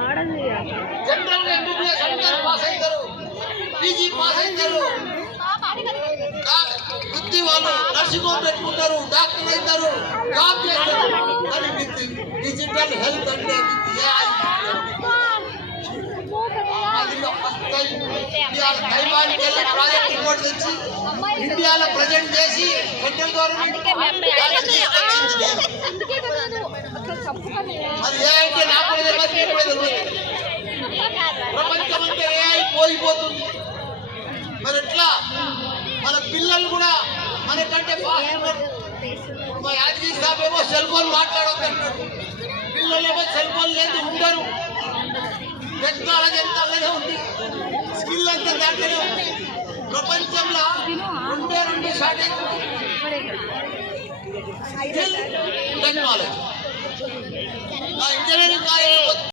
General గా MBBS అందరూ pass అవుతారు, పీజీ పాస్ అవుతారు, వృత్తి వాళ్ళు నర్సింగ్ హోమ్ పెట్టుకుంటారు, డాక్టర్ అవుతారు, జాబ్ చేస్తారు. కానీ డిజిటల్ హెల్త్ అంటే ప్రాజెక్ట్ రిపోర్ట్ తెచ్చి ఇండియాలో ప్రజెంట్ చేసి సెంట్రల్ గవర్నమెంట్ అది ఏఐ అంటే నాకు ప్రపంచమంతా ఏఐ పోయిపోతుంది. మరి ఎట్లా మన పిల్లలు కూడా మనకంటే ఫాస్ట్ ఉన్నారు. మా యాదగిరి సాబ్ ఏమో సెల్ ఫోన్ మాట్లాడొద్దంటాడు, పిల్లలేమో సెల్ ఫోన్ లేదు ఉండరు. టెక్నాలజీ ఎంత అలాగే ఉంది, స్కిల్ అంతా దాంట్లోనే ఉంది. ప్రపంచంలో రెండు shortage skill technology. Engineering college